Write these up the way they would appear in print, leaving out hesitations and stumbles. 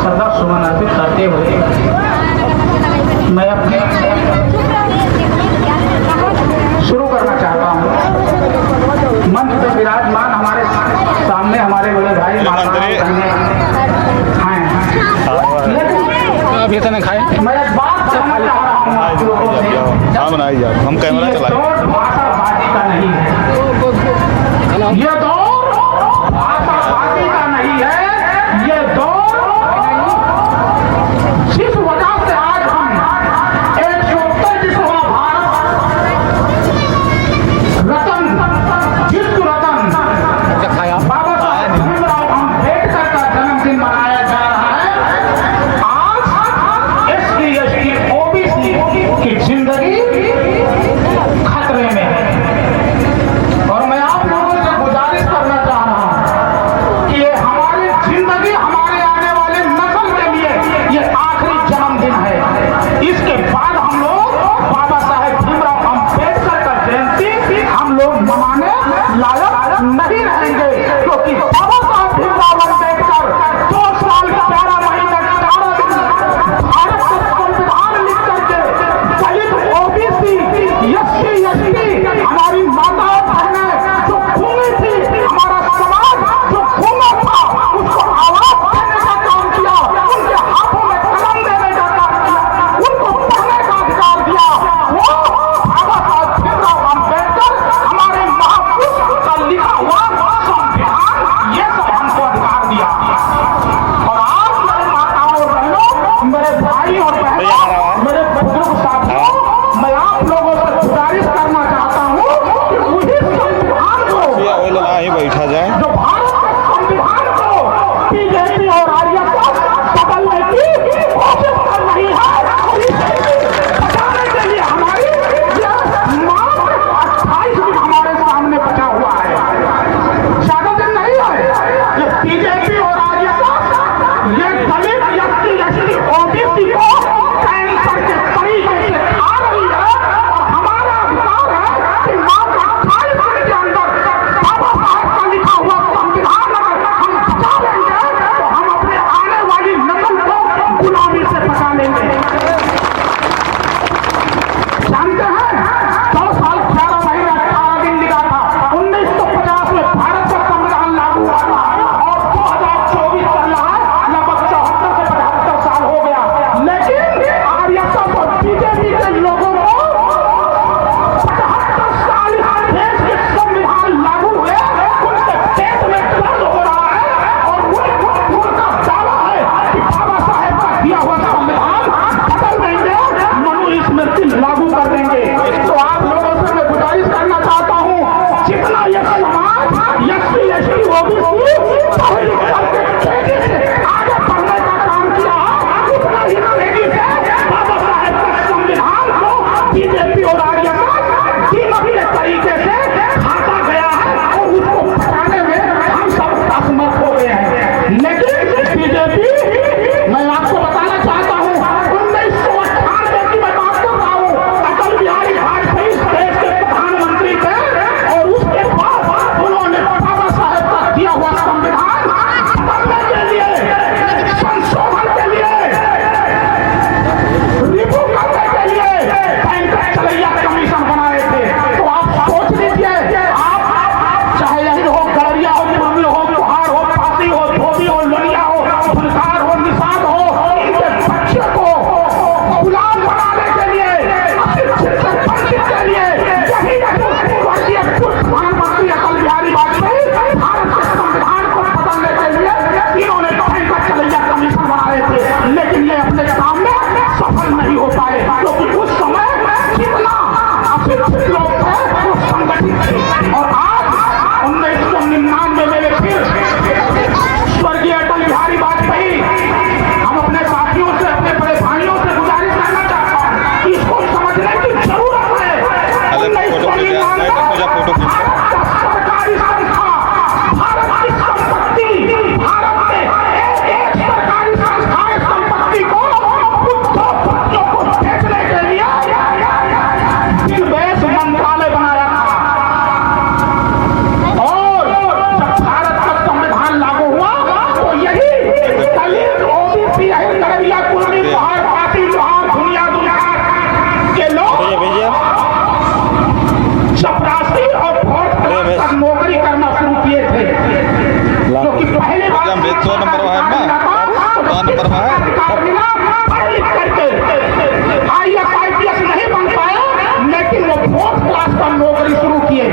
श्रद्धा सुमन अर्पित करते हुए मैं अपने शुरू करना चाहता हूँ। मंच पे विराजमान हमारे सामने हमारे बड़े भाई अभी तो नहीं खाए। मैं एक बात कहना चाह रहा हूँ आप लोगों से, हम कैमरा चलाएं। भाषाबाजी का नहीं है, ये दौर भाषाबाजी का नहीं है। ये दौर जिस वजह से आज हम 143वां भारत रत्न विश्व रत्न बाबा साहेब भीमराव अम्बेडकर का जन्मदिन मनाया जा रहा है। आज SC ST OBC की जिंदगी खतरे में है और मैं आप लोगों से गुजारिश करना चाह रहा हूं कि ये हमारी जिंदगी हमारे आने वाले नस्ल के लिए ये आखिरी जन्मदिन है। इसके बाद हम लोग बाबा साहेब भीमराव अम्बेडकर का जयंती हम लोग मनाने लायक नहीं रहेंगे, क्योंकि बाबा साहेब भीमराव अम्बेडकर 2 साल 11 महीने 18 दिन भारत का संविधान लिख करके दलित OBC SC ST हमारी माताओं बहनें जो घूमी थी, हमारा समाज जो घूमा था, उसको आवाज देने का काम किया, उनके हाथों में कलम देने का काम किया, उनको पढ़ने का अधिकार दिया। वो बाबा साहब भीमराव अम्बेडकर हमारे महापुरुष का लिखा हुआ संविधान, ये सब हमको अधिकार दिया। और आज मेरे माताओं और बहनों, मेरे भाई और बहनों, मेरे बुजुर्ग साथियों, मैं आप लोगों से गुजारिश करना चाहता हूँ कि उसी संविधान को बैठा जाए जो भारत के संविधान को बीजेपी और आरएसएस बदलने की कोशिश कर रही है, और इसे बचाने के लिए हमारी ये मात्र 28 दिन हमारे सामने बचा हुआ है, ज्यादा दिन नहीं है। ये बीजेपी और आरएसएस ये दलित SC ST OBC को कैंसर के तरीके से खा रही है और हमारा अधिकार है कि मात्र 28 दिन के अंदर बाबा साहब का लिखा हुआ संविधान अगर हम बचा लेंगे तो हम अपने आने वाली नस्ल को गुलामी से बचा लेंगे। जानते हैं 2 साल 11 महीने 18 दिन लिखा था, 1950 में भारत का संविधान लागू हुआ था और 2024 चल रहा है, लगभग 74 से 75 साल हो गया। लेकिन आरएसएस और बीजेपी के लोगों को 75 साल देश के संविधान लागू हुए, उनके पेट में दर्द हो रहा है और उनका दावा है कि बाबा साहेब का दिया हुआ संविधान बदल देंगे, मनुस्मृति लागू कर देंगे। तो आप लोगों से मैं गुजारिश करना चाहता हूँ, जितना ये समाज SC ST OBC पढ़ लिख करके तेजी से आगे बढ़ने का काम किया, उतना ही तेजी से बाबा साहेब के संविधान को बीजेपी और आरएसएस दीमक के तरीके से खाता गया है और उसको बचाने में हम सब असमर्थ हो गए हैं। लेकिन बीजेपी, मैं आपको बताना चाहता हूँ, 1998 की मैं बात कर रहा हूँ, अटल बिहारी वाजपेयी इस देश के प्रधानमंत्री थे और उसके बाद उन्होंने बाबा साहेब का दिया हुआ संविधान बदलने के लिए, संशोधन के लिए, रिव्यू करने के लिए बैंक चलैया कमीशन बनाए थे। तो आप सोच लीजिए, आप चाहे यही हो, गड़रिया हो, मुरली हो, बुहार हो, फांसी हो, धोबी हो, लोनिया हो, फुलकार हो, निषाद हो, इनके बच्चे को गुलाम बनाने के लिए, वंचित के लिए यही वर्गीय प्रधानमंत्री अटल बिहारी वाजपेयी भारत के संविधान को बदलने के लिए इन्होंने बैंक चलैया कमीशन बनाए थे। लेकिन ये अपने काम में सफल नहीं हो पाए, क्योंकि उस समय जितना अशिक्षित लोग थे वो संगठित थे। और आज 1999 में फिर स्वर्गीय अटल बिहारी वाजपेयी, हम अपने साथियों से, अपने बड़े भाइयों से गुजारिश करना चाहता हूँ कि इसको समझने की जरूरत है। 1999 सरकारी संस्था, भारत की संपत्ति, भारत में एक सरकारी संस्था संपत्ति को बुद्धों को बेचने के लिए नंबर में है। अधिकार मिला, पढ़ लिख करके IAS IPS नहीं बन पाया, लेकिन वो 4th क्लास का नौकरी शुरू किए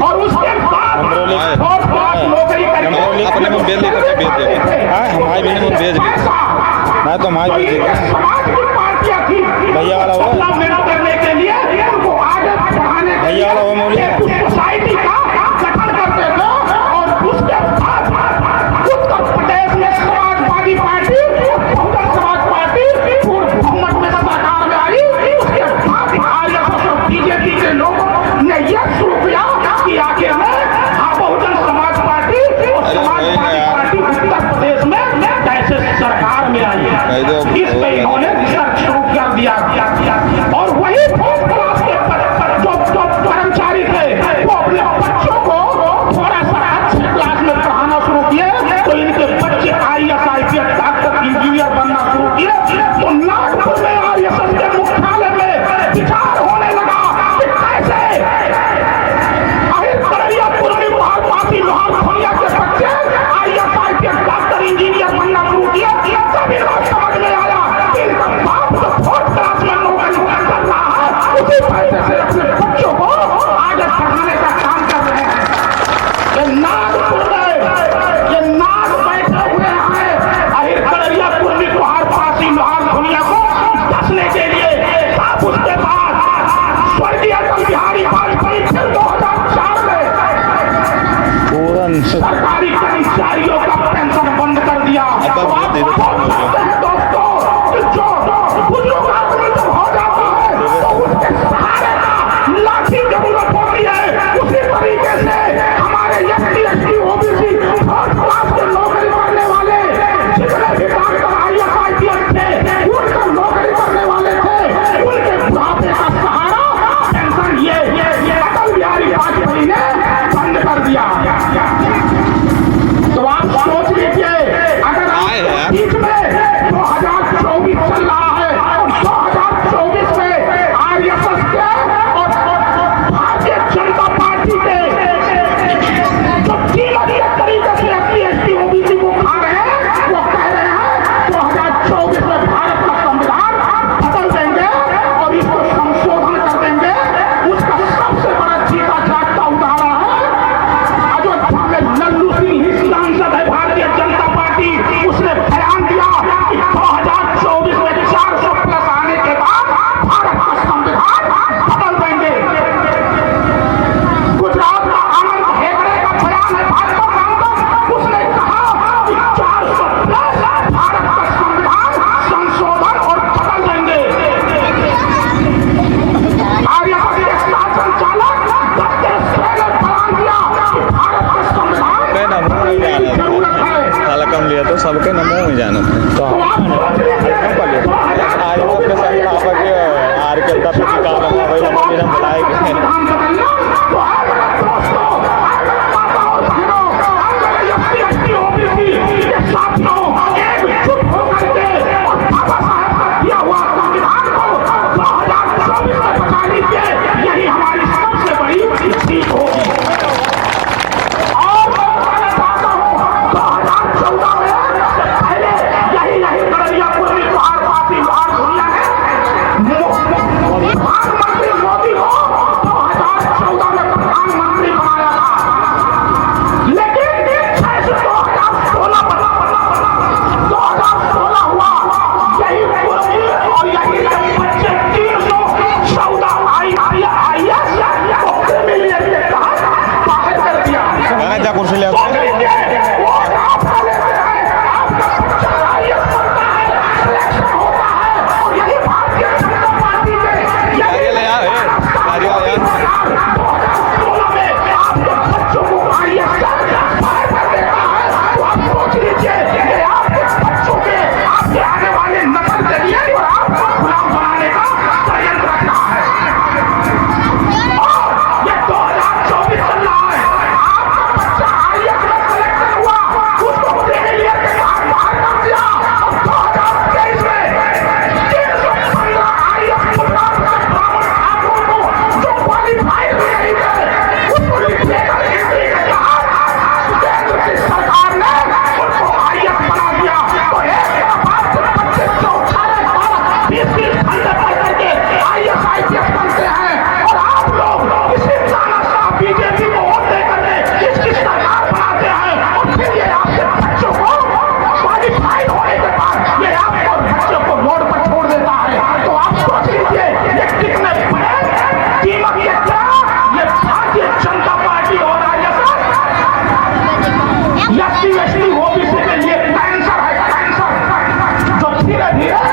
और उसके बाद 4th क्लास नौकरी करके अपने में बेच लेकर के बेच देंगे। हाँ हमारे भी नहीं बेच देंगे, मैं तो हमारे बेच देंगे। समाज की पार्टियां थी भैया वाला हुआ, सपना मेरा करने के लिए उनको आगे बढ़ाने के भैया वाला हुआ मौलिया सोसाइटी का गठन करते थे और उसके बाद उत्तर प्रदेश में समाजवादी पार्टी, बहुजन समाज पार्टी पूर्ण बहुमत में सरकार में आई। उसके बाद आरएसएस और बीजेपी के लोगों ने यह शुरू किया कि आगे में बहुजन समाज पार्टी और समाजवादी पार्टी उत्तर प्रदेश में कैसे सरकार में आई है, इस पे इन्होंने रिसर्च शुरू कर दिया और वही 4th क्लास के जो कर्मचारी थे वो अपने बच्चों को थोड़ा सा अच्छी क्लास में पढ़ाना शुरू किए, तो इनके बच्चे IAS IPS डॉक्टर इंजीनियर बनना शुरू किए। तो नागपुर में आरएसएस के मुख्यालय में विचार होने लगा कि कैसे करैयापुर में पासी लोहार खोलिया के बच्चे IAS IPS डॉक्टर इंजीनियर बनना शुरू किए। तभी लोग समझ में आया कि इनका बाप तो 4th क्लास में नौकरी कर रहा है, उसी पैसे से अपने बच्चों को आगे पढ़ाने का काम कर रहे हैं। ये नागपुर बैठे हुए हैं अहिर करैयापुर में लोहार पासी लोहार खोलिया को दसने के लिए। अब उसके बाद स्वर्गीय अटल बिहारी वाजपेयी फिर 2004 में सरकारी कर्मचारियों का पेंशन बंद कर दिया। आप जानते हैं दोस्तों कि जो बुजुर्ग आदमी जब हो जाता है तो उसके सहारे का लाठी जरूरत होती है। उसी तरीके से हमारे SC ST OBC 3rd class के नौकरी करने वाले जितने भी डॉक्टर IAS IPS थे उनका नौकरी करने वाले थे, उनके बुढ़ापे का सहारा पेंशन ये अटल बिहारी वाजपेयी ने बंद कर दिया। तो आप सोच लीजिए अगर आप बीच में 2024 चल रहा है और 2024 में आरएसएस के और भारतीय जनता पार्टी के जो तीन अलग तरीके से SC ST OBC को खा रहे हैं, वो कह रहे हैं 2024 में भारत का संविधान बदल देंगे और इसको संशोधन कर देंगे। उसका सबसे बड़ा जीता जागता उदाहरण है अयोध्या में लल्लू सिंह ही सांसद है भारतीय जनता पार्टी, उसने बयान दिया कि 2024 में 400 प्लस आने के बाद भारत का संविधान बदल देंगे। गुजरात का आनंद हेगड़े का बयान है भाजपा सांसद, उसने कहा कि 400 प्लस भारत का संविधान संशोधन और बदल देंगे। आरएसएस के शासन चालक डॉक्टर पहले बयान दिया कि भारत के संविधान की जरूरत है। साला कम लिया तो सबके नमो में जाना तो आर के यही हमारी सबसे बड़ी जीत होगी। और मैं बताना चाहता हूँ 2014 में पहले यही करैयापुर में लोहार पासी लोहार खोलिया है धीरे